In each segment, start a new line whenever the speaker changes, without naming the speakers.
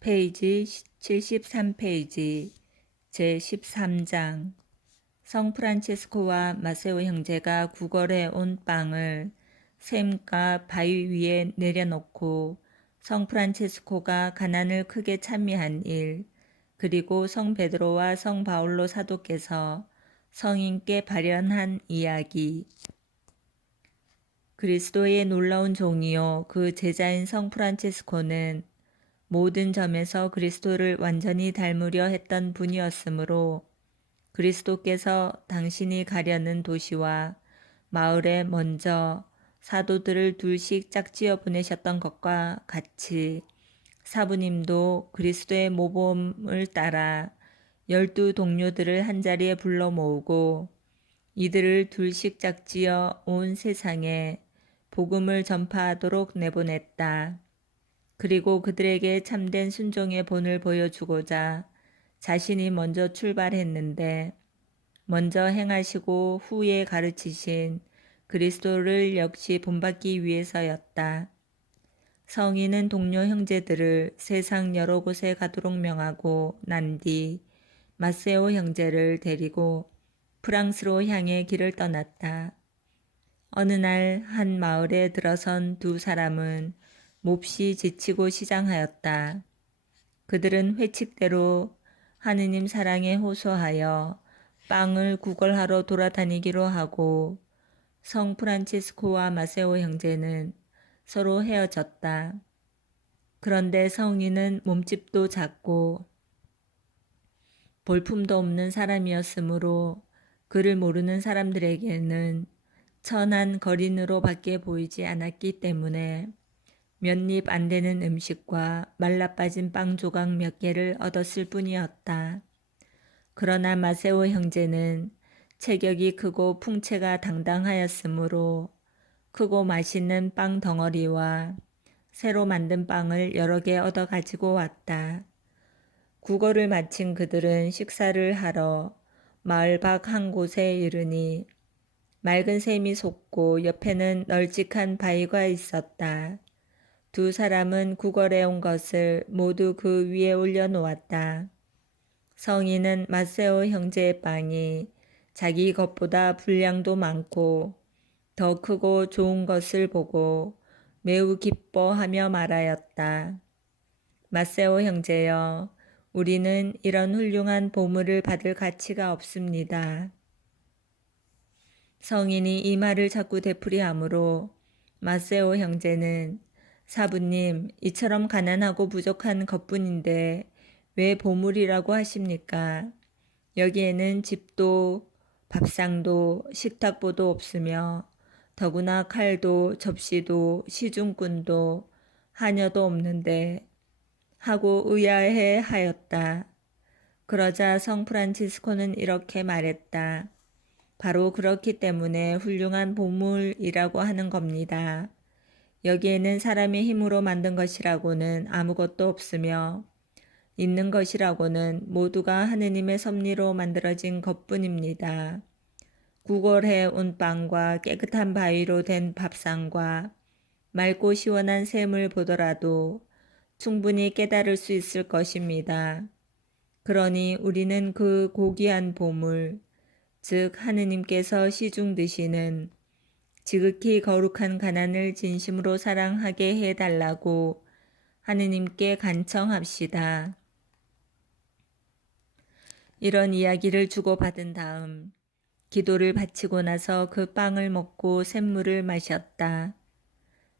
페이지 73페이지 제13장. 성 프란체스코와 마세오 형제가 구걸해 온 빵을 샘과 바위 위에 내려놓고 성 프란체스코가 가난을 크게 찬미한 일 그리고 성 베드로와 성 바울로 사도께서 성인께 발현한 이야기. 그리스도의 놀라운 종이요 그 제자인 성 프란체스코는 모든 점에서 그리스도를 완전히 닮으려 했던 분이었으므로 그리스도께서 당신이 가려는 도시와 마을에 먼저 사도들을 둘씩 짝지어 보내셨던 것과 같이 사부님도 그리스도의 모범을 따라 열두 동료들을 한자리에 불러 모으고 이들을 둘씩 짝지어 온 세상에 복음을 전파하도록 내보냈다. 그리고 그들에게 참된 순종의 본을 보여주고자 자신이 먼저 출발했는데 먼저 행하시고 후에 가르치신 그리스도를 역시 본받기 위해서였다. 성인은 동료 형제들을 세상 여러 곳에 가도록 명하고 난 뒤 마세오 형제를 데리고 프랑스로 향해 길을 떠났다. 어느 날 한 마을에 들어선 두 사람은 몹시 지치고 시장하였다. 그들은 회칙대로 하느님 사랑에 호소하여 빵을 구걸하러 돌아다니기로 하고 성 프란치스코와 마세오 형제는 서로 헤어졌다. 그런데 성인은 몸집도 작고 볼품도 없는 사람이었으므로 그를 모르는 사람들에게는 천한 거린으로 밖에 보이지 않았기 때문에 몇 입 안 되는 음식과 말라빠진 빵 조각 몇 개를 얻었을 뿐이었다. 그러나 마세오 형제는 체격이 크고 풍채가 당당하였으므로 크고 맛있는 빵 덩어리와 새로 만든 빵을 여러 개 얻어 가지고 왔다. 국어를 마친 그들은 식사를 하러 마을 밖 한 곳에 이르니 맑은 샘이 솟고 옆에는 널찍한 바위가 있었다. 두 사람은 구걸해 온 것을 모두 그 위에 올려놓았다. 성인은 마세오 형제의 빵이 자기 것보다 분량도 많고 더 크고 좋은 것을 보고 매우 기뻐하며 말하였다. 마세오 형제여, 우리는 이런 훌륭한 보물을 받을 가치가 없습니다. 성인이 이 말을 자꾸 되풀이하므로 마세오 형제는 사부님, 이처럼 가난하고 부족한 것뿐인데 왜 보물이라고 하십니까? 여기에는 집도 밥상도 식탁보도 없으며 더구나 칼도 접시도 시중꾼도 하녀도 없는데 하고 의아해 하였다. 그러자 성 프란치스코는 이렇게 말했다. 바로 그렇기 때문에 훌륭한 보물이라고 하는 겁니다. 여기에는 사람의 힘으로 만든 것이라고는 아무것도 없으며 있는 것이라고는 모두가 하느님의 섭리로 만들어진 것뿐입니다. 구걸해 온 빵과 깨끗한 바위로 된 밥상과 맑고 시원한 샘을 보더라도 충분히 깨달을 수 있을 것입니다. 그러니 우리는 그 고귀한 보물, 즉 하느님께서 시중 드시는 지극히 거룩한 가난을 진심으로 사랑하게 해달라고 하느님께 간청합시다. 이런 이야기를 주고받은 다음 기도를 바치고 나서 그 빵을 먹고 샘물을 마셨다.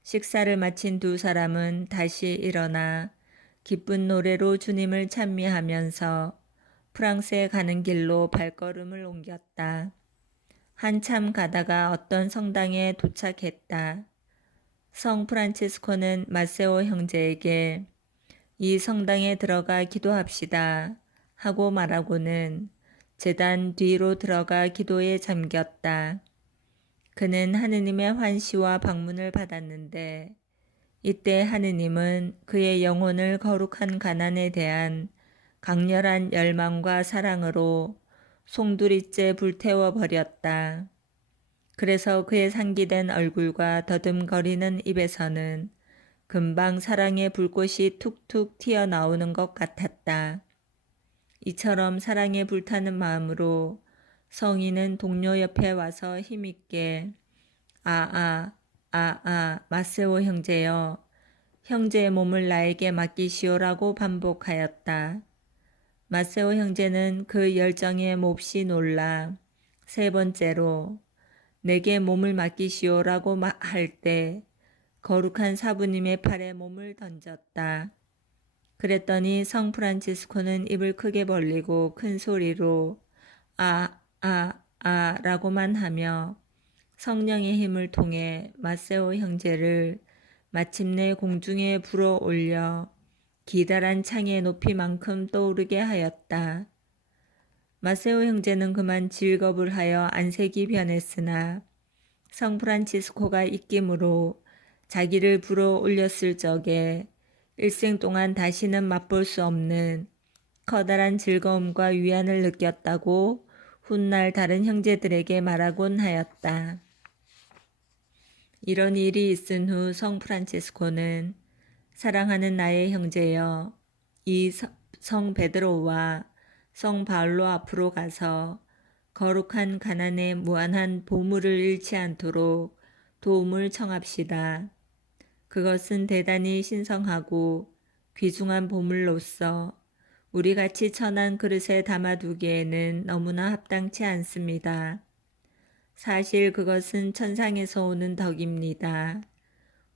식사를 마친 두 사람은 다시 일어나 기쁜 노래로 주님을 찬미하면서 프랑스에 가는 길로 발걸음을 옮겼다. 한참 가다가 어떤 성당에 도착했다. 성 프란치스코는 마세오 형제에게 이 성당에 들어가 기도합시다 하고 말하고는 재단 뒤로 들어가 기도에 잠겼다. 그는 하느님의 환시와 방문을 받았는데 이때 하느님은 그의 영혼을 거룩한 가난에 대한 강렬한 열망과 사랑으로 송두리째 불태워 버렸다. 그래서 그의 상기된 얼굴과 더듬거리는 입에서는 금방 사랑의 불꽃이 툭툭 튀어나오는 것 같았다. 이처럼 사랑에 불타는 마음으로 성인은 동료 옆에 와서 힘있게 아아 아아 마세오 형제여 형제의 몸을 나에게 맡기시오라고 반복하였다. 마세오 형제는 그 열정에 몹시 놀라 세 번째로 내게 몸을 맡기시오라고 할 때 거룩한 사부님의 팔에 몸을 던졌다. 그랬더니 성 프란치스코는 입을 크게 벌리고 큰 소리로 아, 아, 아 라고만 하며 성령의 힘을 통해 마세오 형제를 마침내 공중에 불어 올려 기다란 창의 높이만큼 떠오르게 하였다. 마세오 형제는 그만 질겁을 하여 안색이 변했으나 성 프란치스코가 입김으로 자기를 불어 올렸을 적에 일생 동안 다시는 맛볼 수 없는 커다란 즐거움과 위안을 느꼈다고 훗날 다른 형제들에게 말하곤 하였다. 이런 일이 있은 후 성 프란치스코는 사랑하는 나의 형제여 이 성 베드로와 성 바울로 앞으로 가서 거룩한 가난에 무한한 보물을 잃지 않도록 도움을 청합시다. 그것은 대단히 신성하고 귀중한 보물로서 우리 같이 천한 그릇에 담아두기에는 너무나 합당치 않습니다. 사실 그것은 천상에서 오는 덕입니다.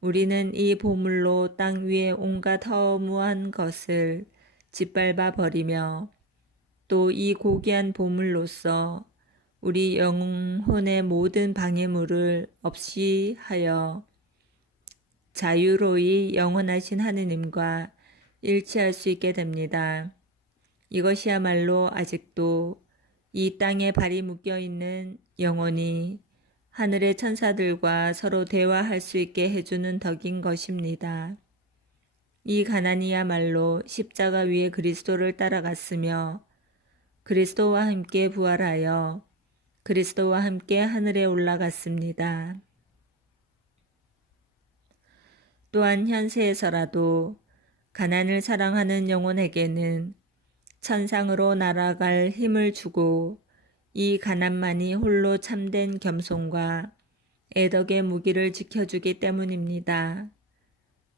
우리는 이 보물로 땅 위에 온갖 허무한 것을 짓밟아 버리며 또 이 고귀한 보물로서 우리 영혼의 모든 방해물을 없이 하여 자유로이 영원하신 하느님과 일치할 수 있게 됩니다. 이것이야말로 아직도 이 땅에 발이 묶여 있는 영혼이 하늘의 천사들과 서로 대화할 수 있게 해주는 덕인 것입니다. 이 가난이야말로 십자가 위에 그리스도를 따라갔으며 그리스도와 함께 부활하여 그리스도와 함께 하늘에 올라갔습니다. 또한 현세에서라도 가난을 사랑하는 영혼에게는 천상으로 날아갈 힘을 주고 이 가난만이 홀로 참된 겸손과 애덕의 무기를 지켜주기 때문입니다.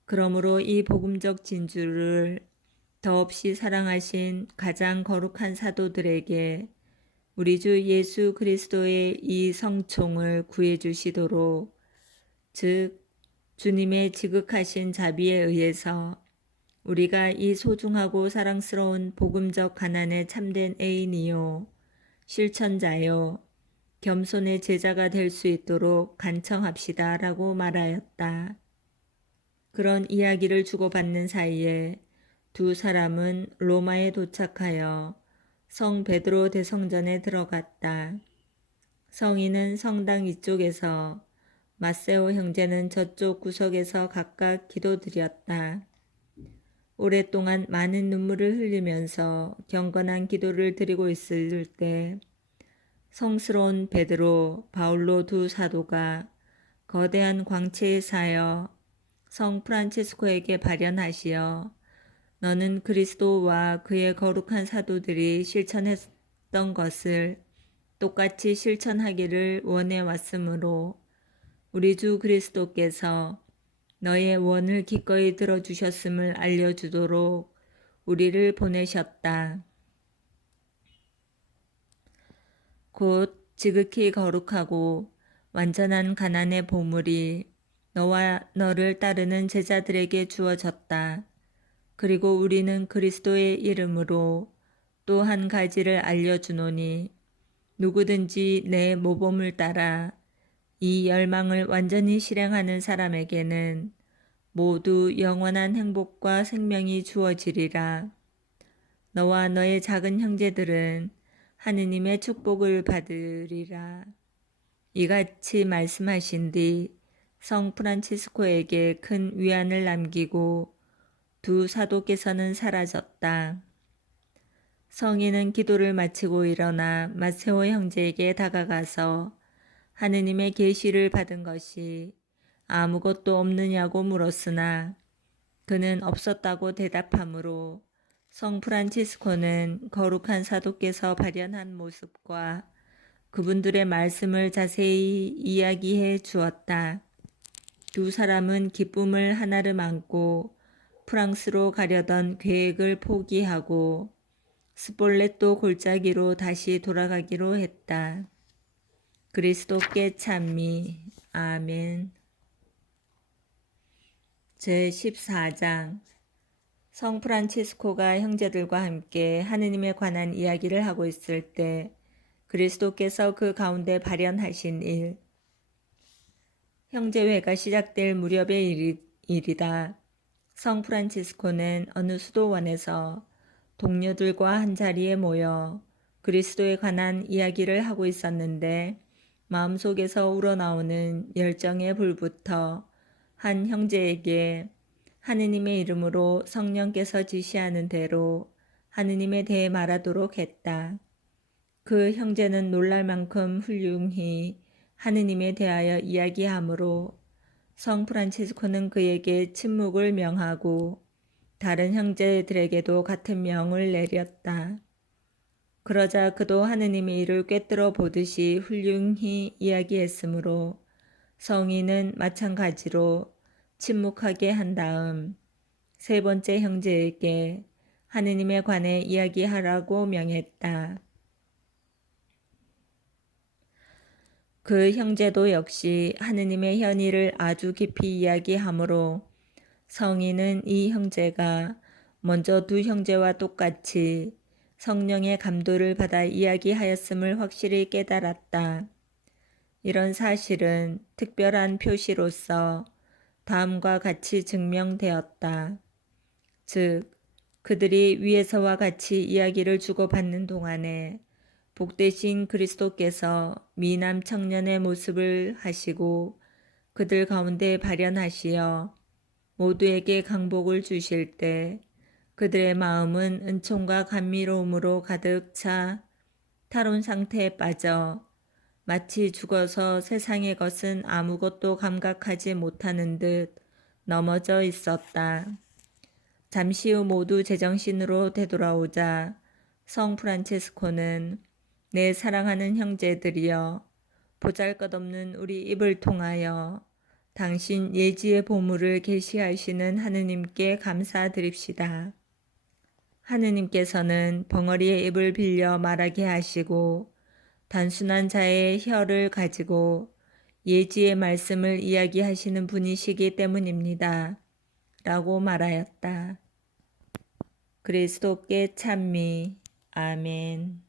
그러므로 이 복음적 진주를 더없이 사랑하신 가장 거룩한 사도들에게 우리 주 예수 그리스도의 이 성총을 구해 주시도록 즉 주님의 지극하신 자비에 의해서 우리가 이 소중하고 사랑스러운 복음적 가난에 참된 애인이요 실천자요 겸손의 제자가 될 수 있도록 간청합시다 라고 말하였다. 그런 이야기를 주고받는 사이에 두 사람은 로마에 도착하여 성 베드로 대성전에 들어갔다. 성인은 성당 이쪽에서 마세오 형제는 저쪽 구석에서 각각 기도드렸다. 오랫동안 많은 눈물을 흘리면서 경건한 기도를 드리고 있을 때 성스러운 베드로, 바울로 두 사도가 거대한 광채에 사여 성 프란치스코에게 발현하시어 너는 그리스도와 그의 거룩한 사도들이 실천했던 것을 똑같이 실천하기를 원해 왔으므로 우리 주 그리스도께서 너의 원을 기꺼이 들어주셨음을 알려주도록 우리를 보내셨다. 곧 지극히 거룩하고 완전한 가난의 보물이 너와 너를 따르는 제자들에게 주어졌다. 그리고 우리는 그리스도의 이름으로 또 한 가지를 알려주노니 누구든지 내 모범을 따라 이 열망을 완전히 실행하는 사람에게는 모두 영원한 행복과 생명이 주어지리라. 너와 너의 작은 형제들은 하느님의 축복을 받으리라. 이같이 말씀하신 뒤 성 프란치스코에게 큰 위안을 남기고 두 사도께서는 사라졌다. 성인은 기도를 마치고 일어나 마세오 형제에게 다가가서 하느님의 계시를 받은 것이 아무것도 없느냐고 물었으나 그는 없었다고 대답하므로 성 프란치스코는 거룩한 사도께서 발현한 모습과 그분들의 말씀을 자세히 이야기해 주었다. 두 사람은 기쁨을 하나름 안고 프랑스로 가려던 계획을 포기하고 스폴레토 골짜기로 다시 돌아가기로 했다. 그리스도께 찬미. 아멘. 제14장 성 프란치스코가 형제들과 함께 하느님에 관한 이야기를 하고 있을 때 그리스도께서 그 가운데 발현하신 일 형제회가 시작될 무렵의 일이, 일이다. 성 프란치스코는 어느 수도원에서 동료들과 한자리에 모여 그리스도에 관한 이야기를 하고 있었는데 마음속에서 우러나오는 열정의 불부터 한 형제에게 하느님의 이름으로 성령께서 지시하는 대로 하느님에 대해 말하도록 했다. 그 형제는 놀랄 만큼 훌륭히 하느님에 대하여 이야기하므로 성 프란치스코는 그에게 침묵을 명하고 다른 형제들에게도 같은 명을 내렸다. 그러자 그도 하느님의 일을 꿰뚫어 보듯이 훌륭히 이야기했으므로 성인은 마찬가지로 침묵하게 한 다음 세 번째 형제에게 하느님에 관해 이야기하라고 명했다. 그 형제도 역시 하느님의 현의를 아주 깊이 이야기하므로 성인은 이 형제가 먼저 두 형제와 똑같이 성령의 감도를 받아 이야기하였음을 확실히 깨달았다. 이런 사실은 특별한 표시로서 다음과 같이 증명되었다. 즉, 그들이 위에서와 같이 이야기를 주고받는 동안에 복되신 그리스도께서 미남 청년의 모습을 하시고 그들 가운데 발현하시어 모두에게 강복을 주실 때 그들의 마음은 은총과 감미로움으로 가득 차 탈온 상태에 빠져 마치 죽어서 세상의 것은 아무것도 감각하지 못하는 듯 넘어져 있었다. 잠시 후 모두 제정신으로 되돌아오자 성 프란체스코는 내 사랑하는 형제들이여 보잘것없는 우리 입을 통하여 당신 예지의 보물을 계시하시는 하느님께 감사드립시다. 하느님께서는 벙어리의 입을 빌려 말하게 하시고 단순한 자의 혀를 가지고 예지의 말씀을 이야기하시는 분이시기 때문입니다. 라고 말하였다. 그리스도께 찬미. 아멘.